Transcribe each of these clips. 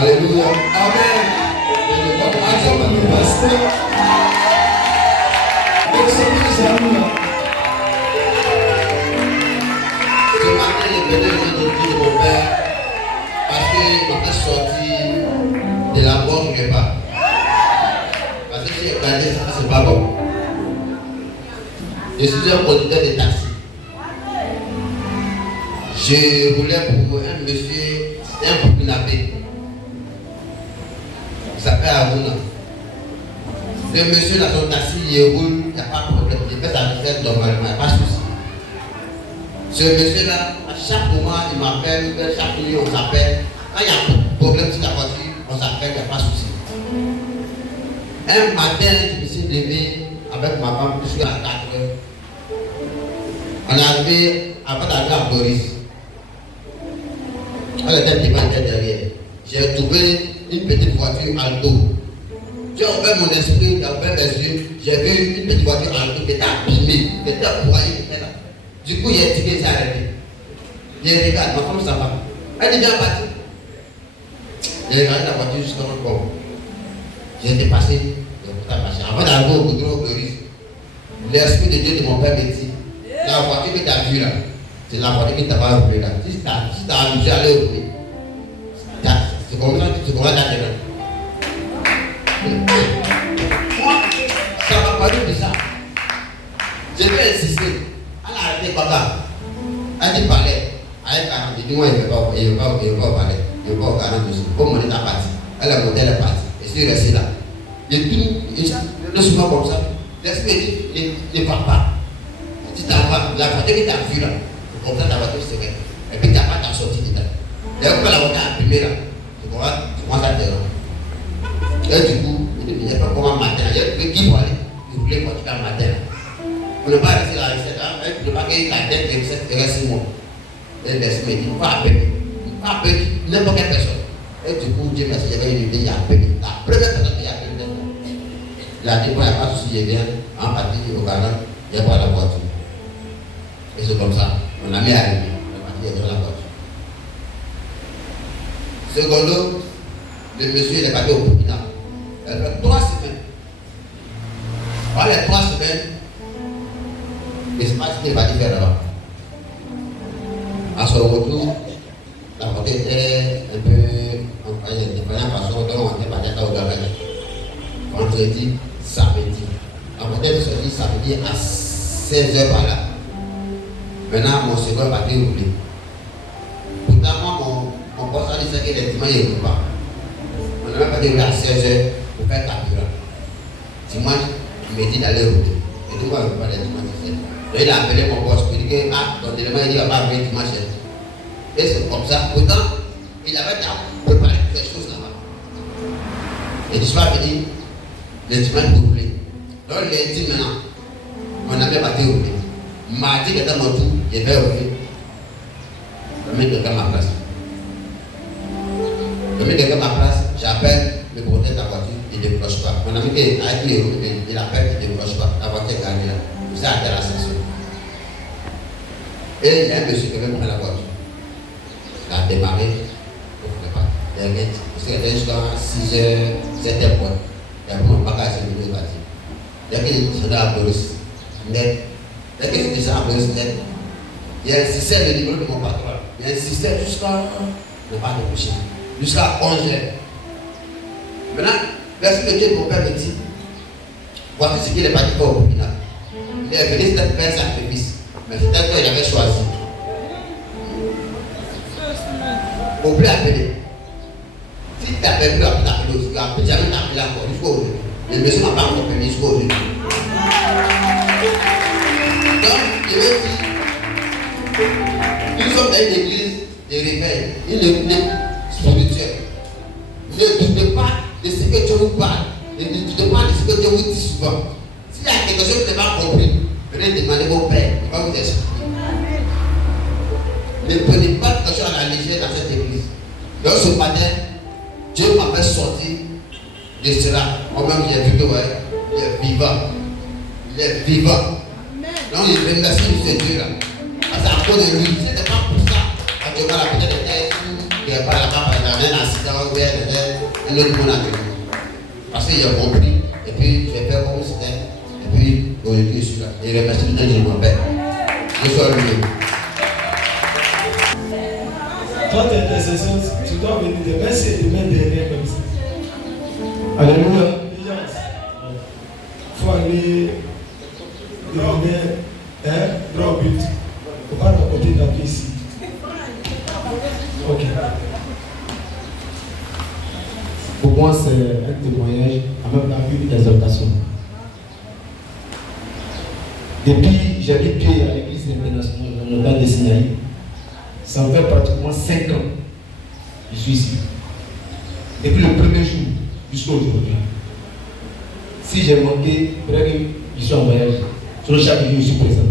Alléluia. Amen. Votre action manifestée. Ce matin, je venais de mon père parce qu'il m'a sorti de la boîte quelque part. Parce que j'ai regardé ça, c'est pas bon. Je suis un conducteur de taxi. Je roulais pour un monsieur, c'était un burkinabé. Il s'appelle Aruna. Le monsieur dans son taxi, il roule, il n'y a pas de problème. Il fait sa vitesse normalement, il n'y a pas de souci. Ce monsieur-là, à chaque moment, il m'appelle, chaque nuit, on s'appelle. Quand il y a un problème sur la voiture, on s'appelle, il n'y a pas de souci. Un matin, je me suis levé avec ma femme jusqu'à 4 heures. On est arrivé, avant d'arriver à Boris. Elle était devant derrière. J'ai trouvé une petite voiture Alto. J'ai ouvert mon esprit, j'ai ouvert mes yeux, j'ai vu une petite voiture Alto qui était abîmée, qui était broyée, qui était là. Du coup, j'ai tiré, j'ai arrêté. J'ai regardé, ma femme, ça va. Elle est déjà partie. J'ai regardé la voiture jusqu'à mon corps. J'ai dépassé, Avant d'arriver au goudron au Boris, l'esprit de Dieu de mon père me dit, la voiture que tu as vue là, c'est la voiture que tu vas rouler là. Si tu as amusé à aller rouler, c'est comme ça que tu vas t'atteindre. Moi, ça m'a parlé de ça. Je vais insister. Elle a arrêté papa. Elle dit parler. Elle a dit moi, il ne veut pas parler. Il ne veut pas au 40 jours. Comme on est à partie. Elle a monté, elle est partie. Et je suis resté là. Et tout, le souvent comme ça. L'esprit dit, ne va pas. Tu t'en vas, la voiture que tu as vue là, comme ça ta voiture se met. Et puis tu n'as pas ta sortie dedans. D'ailleurs, quand la voiture a abîmé là, tu commences à te rendre. Et du coup, il ne dit pas comment matin. Il y a qui pour aller. Il voulait quand tu vas matin. On ne va pas rester la recette. On ne va pas gagner la tête de recette de reste moi. Et l'esprit dit, pas appeler. Pas appeler n'importe quelle personne. Et du coup, Dieu merci, j'avais une idée, il a appelé. La première personne qui a appelé, il a dit, il n'y a pas de souci, je viens en partie au Ghana, il n'y a pas la voiture. Et c'est comme ça, on a mis à arriver, on est parti dans la voiture. Secondo, le monsieur il est parti au Burkina. Il a fait 3 semaines. Pendant les 3 semaines, il se passe ce qu'il est parti faire là-bas. À son retour, la voiture était un peu de différentes façons dont on était parti au Ghana. Vendredi, samedi. La voiture est sortie samedi à 16h par là. Maintenant, mon second est parti rouler. Pourtant, moi, mon boss a dit que les dimanches, il ne roule pas. On n'a même pas rouler à 16h pour faire carburant. Dimanche, il m'a dit d'aller rouler. Et donc, moi, je ne roule pas les dimanches. Donc, il a appelé mon boss pour dire que, ton élément, il dit, on va rouler dimanche. Et c'est comme ça. Pourtant, il avait déjà préparé quelque chose là-bas. Et du soir, il dit, le dimanche, pour rouler. Donc, lundi, maintenant, on a même parti rouler. Mardi, que dans mon tour, je vais rouler. Je mets quelqu'un à ma place. Je mets quelqu'un à ma place, j'appelle le propriétaire de la voiture, il ne décroche pas. Mon ami qui a été roulé, il appelle, il ne décroche pas. La voiture est garée là. C'est à la station. Et il y a un monsieur qui veut prendre la voiture. Il a démarré, il ne fait pas. Il a gagné. Parce qu'il était jusqu'à 6h, 7h point. Il a pris mon bagage et il est parti. Dès qu'il est dans la police, net. Dès qu'il est dans la police, net. Il insistait le niveau de mon patron. Il insistait jusqu'à ne pas déboucher. Jusqu'à 11h. Maintenant, merci de Dieu, mon père me dit, voici ce qu'il est parti pour au Burkina. Il est venu faire sacrifice. Mais c'était qu'il avait choisi. Oublie appeler. Si tu n'appelles plus après t'appeler aussi, tu n'as jamais t'appeler encore jusqu'au aujourd'hui. Le monsieur m'a pas encore permis jusqu'au aujourd'hui. Donc, je veux dire, nous sommes dans une église de réveil, une église spirituelle. Ne doutez pas de ce que Dieu vous parle. Ne doutez pas de ce que Dieu vous dit souvent. S'il y a quelque chose que vous n'avez pas compris, venez demander au Père, il va vous expliquer. Ne prenez pas quelque chose à la légère dans cette église. Donc ce matin, Dieu m'a fait sortir de cela. Moi-même, j'ai vu que il est vivant. Il est vivant. Donc je remercie ce Dieu-là. Parce qu'à cause de lui, ce n'était pas pour ça. Quand tu vas la peut-être quelque part là-bas, par exemple, un accident, ou un autre monde a tenu. Parce qu'il a compris, et puis j'ai fait comme c'était, et puis aujourd'hui je suis là. Et le merci de Dieu, je m'appelle. Je suis arrivé. Quand tu es intercession, tu dois venir de merci et de mettre derrière comme ça. Alléluia. Il faut aller devenir un droit au but. Il ne faut pas raconter ta vie ici. Ok. Pour moi, c'est un témoignage, en même temps une exhortation. Depuis j'ai mis pied à l'église internationale dans le temps de Sinaï, ça fait pratiquement 5 ans que je suis ici. Depuis le premier jour jusqu'à aujourd'hui. Si j'ai manqué, peut-être que je suis en voyage. Sur chaque jour, je suis présent.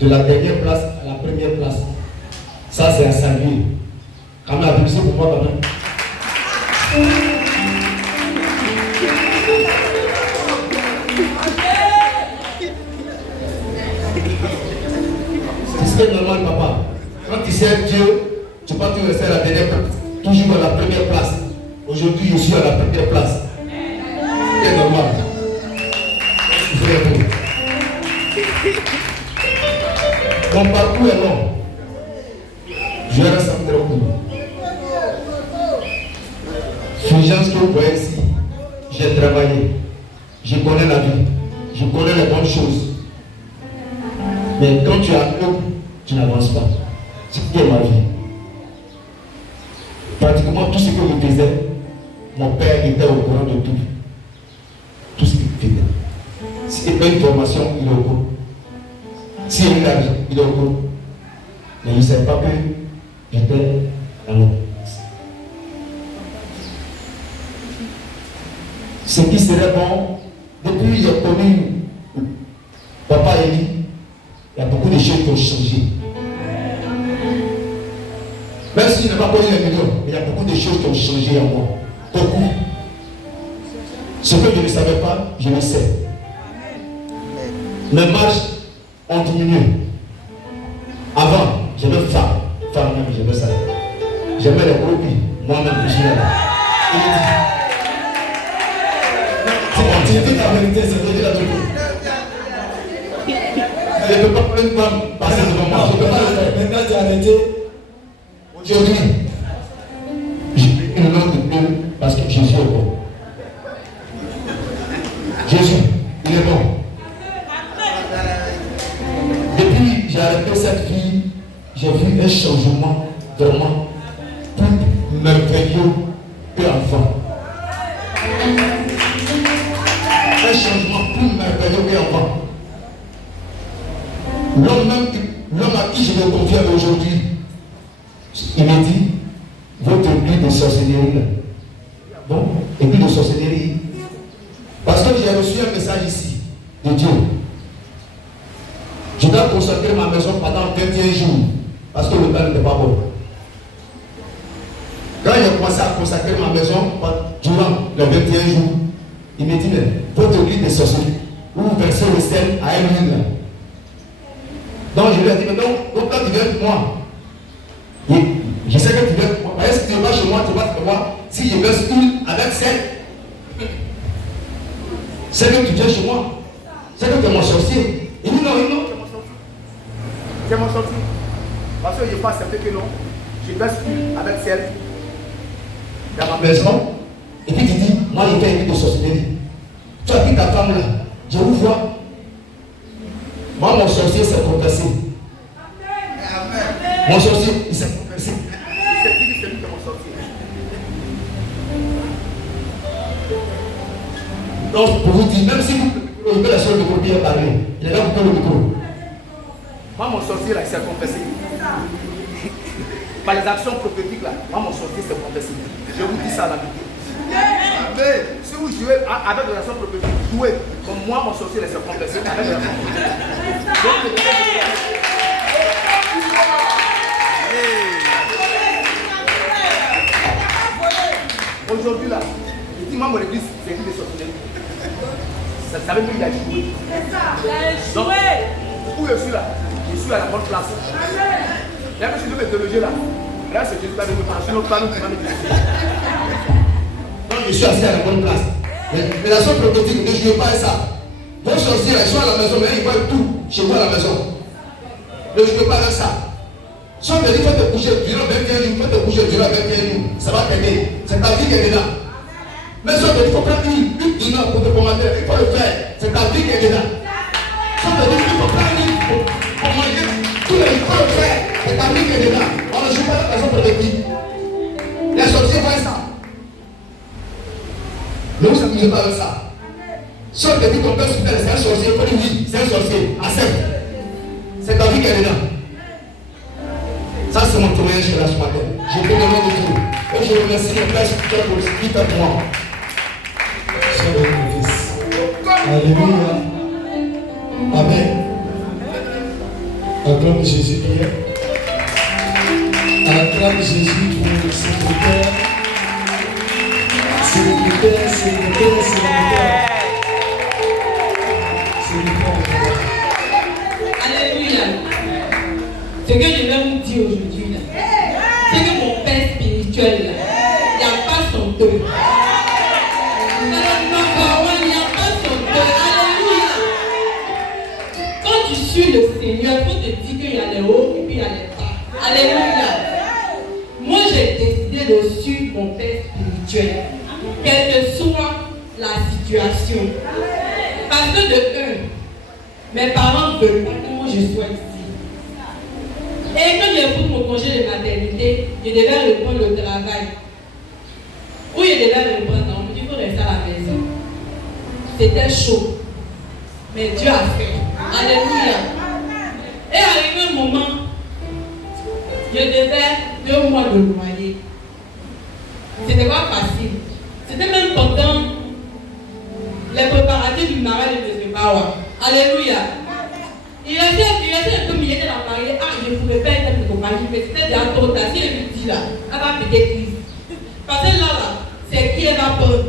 De la dernière place à la première place. Ça, c'est à saluer. Quand même, applaudissez pour moi quand même. C'est normal, papa. Quand tu sers Dieu, tu peux toujours rester à la dernière place. Toujours à la première place. Aujourd'hui, je suis à la première place. C'est normal. Mon parcours est long. Je reste en très court. Fulgence que vous voyez ici, j'ai travaillé. Je connais la vie. Je connais les bonnes choses. Mais quand tu as l'eau, tu n'avances pas. C'est ma vie. Pratiquement tout ce que je faisais, mon père était au courant de tout. Tout ce qu'il faisait. S'il n'y a pas une formation, il est au courant. S'il y a eu l'argent, il est au courant. Mais il ne savait pas que j'étais dans l'eau. Ce qui serait bon, depuis que j'ai connu Papa Eli, il y a beaucoup de choses qui ont changé. Même s'il n'a pas connu les millions, il y a beaucoup de choses qui ont changé en moi. Beaucoup. Ce que je ne savais pas, je le sais. Mes marches ont diminué. Avant, j'aimais femme même, j'aimais ça. J'aimais les brebis, moi-même, je suis là. Tu dis la vérité, c'est de dire la vérité. Je ne peux pas prendre une femme passer devant moi. Je ne peux pas le faire. Maintenant, tu as arrêté. Aujourd'hui, j'ai une langue de Dieu parce que Jésus est bon. Jésus, il est bon. Depuis que j'ai arrêté cette vie, j'ai vu un changement vraiment plus merveilleux qu'avant. Un changement plus merveilleux qu'avant. L'homme à qui je me confie aujourd'hui, il me dit, votre église de sorcellerie là. Bon, église de sorcellerie. Parce que j'ai reçu un message ici de Dieu. Je dois consacrer ma maison pendant 21 jours. Parce que le père n'était pas bon. Quand j'ai commencé à consacrer ma maison durant les 21 jours, il me dit, mais votre église de sorcellerie, vous versez le sel à un huile là. Donc je lui ai dit, mais donc quand tu viens pour moi, je sais que tu viens pour moi. Est-ce que tu vas chez moi, tu vas pour moi, si je verse une avec sel, c'est que tu viens chez moi, c'est que tu es mon sorcier. Il dit non, c'est mon sorcier. Parce que je n'ai pas accepté que non, je verse une avec sel dans ma maison, et puis tu dis, moi je fais une de sorcellerie. Tu as pris ta femme là, je vous vois. Moi, mon sorcier s'est confessé. Mon sorcier, il s'est confessé. C'est lui qui est mon sorcier. Donc, pour vous dire, même si vous pouvez la seule micro bien parler, il est là pour le micro. Moi, mon sorcier là, il s'est confessé. Par les actions prophétiques là, moi, mon sorcier s'est confessé. Je vous dis ça à la vérité. Mais si vous jouez avec les actions prophétiques, jouez comme moi, mon sorcier s'est confessé avec les actions prophétiques. Aujourd'hui là, je dis, moi, mon église, c'est une des sorcelleries. Ça veut dire qu'il a joué. Donc, où je suis là, je suis à la bonne place. Même si je vais te loger là, Là, c'est juste pas de me faire. Sinon, pas nous qui va me dire. Donc, je suis assis à la bonne place. Mais la seule prophétique, ne jouez pas à ça. Vos sorciers, ils sont à la maison, mais ils voient tout chez vous à la maison. Ne jouez pas avec ça. Si on te dit, il faut te coucher durant 21 jours, il faut te coucher durant 21 jours, ça va t'aider. C'est ta vie qui est dedans. Mais si on te dit, il faut prendre une dinar pour te commander, il faut le faire. C'est ta vie qui est dedans. Si on te dit, il faut prendre une pour manger, tous les jours, il faut le faire. C'est ta vie qui est dedans. On ne joue pas avec la façon prophétique. Les sorciers voient ça. Ne vous amusez pas avec ça. Si on te dit ton père super, c'est un sorcier, il faut dire oui, c'est un sorcier. Accepte. C'est ta vie qui est dedans. Ça, c'est mon témoignage là ce matin. Je peux le nom de Dieu. Et je remercie mon Père spirituel pour ce qu'il fait pour moi. Sois béni, mon fils. Alléluia. Amen. Acclame Jésus bien. Acclame Jésus pour célibataire. Célibataire, célibataire, célibataire. Célibataire. Alléluia. Ce que je vais vous dire aujourd'hui, c'est que mon père spirituel, il n'y a pas son deux. Il n'y a pas son deux. Alléluia. Quand tu suis le Seigneur, il faut te dire qu'il y a les hauts et puis il y a les bas. Alléluia. Moi, j'ai décidé de suivre mon père spirituel, quelle que soit la situation. Parce que de un, mes parents ne veulent pas que moi je sois ici. Et quand j'ai pris mon congé de maternité, je devais reprendre le travail. Où je devais reprendre, on me dit qu'il faut rester à la maison. C'était chaud. Mais Dieu a fait. Alléluia. Et arrivé un moment, je devais 2 mois de loyer. C'était pas facile. C'était même pendant les préparatifs du mariage de M. Bawa. Alléluia. Il restait un peu millier de la mariée. Ah, je ne pouvais pas être de compagnie, mais c'était déjà trop tard. Si elle me dit là, elle va péter crise. Parce que là, c'est qui elle va prendre.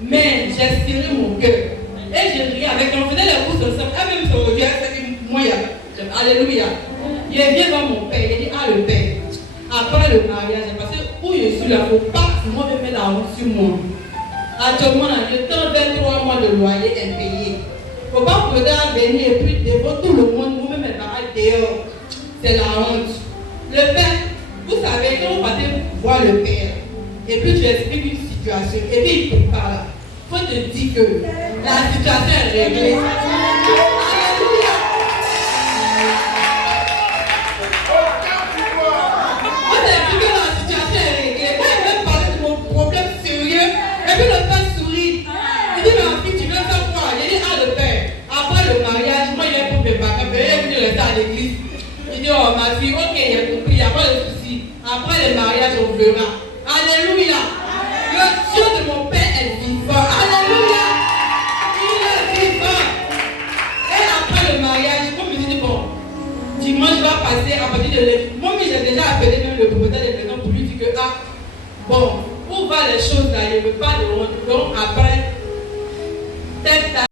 Mais j'ai serré mon cœur. Et j'ai ri avec elle. On faisait les courses ensemble. Elle même se revient, elle s'est dit, moi, alléluia. Je viens voir mon père. Il dit, ah, le père. Après le mariage, parce que où je suis là, il ne faut pas que moi me mette la honte sur moi. Actuellement, je tends 23 mois de loyer impayé. Il ne faut pas pouvoir venir et puis devant tout le monde, vous-même mes parents dehors. C'est la honte. Le père, vous savez, quand vous partez voir le père, et puis tu expliques une situation, et puis il ne peut pas là. Il faut te dire que la situation est réglée. Alléluia. Vous avez dit que la situation est réglée. Moi, je vais parler de mon problème sérieux, et puis le père sourit. Il dit, ma fille, tu veux faire quoi? Il dit, ah, le père. Après le mariage, moi, il est pour mes vacances, mais il est venu rester à l'église. Il dit, oh, ma fille, ok, il a compris, il n'y a pas de souci. Après le mariage, on verra. Alléluia. Le Dieu de mon père est vivant. Alléluia. Il est vivant. Et après le mariage, comme je dis, bon, dimanche va passer à partir de l'église. Moi, j'ai déjà appelé même le propriétaire des maisons pour lui dire que, ah, bon, où va les choses là, il ne veut pas de honte. Donc après, peut-être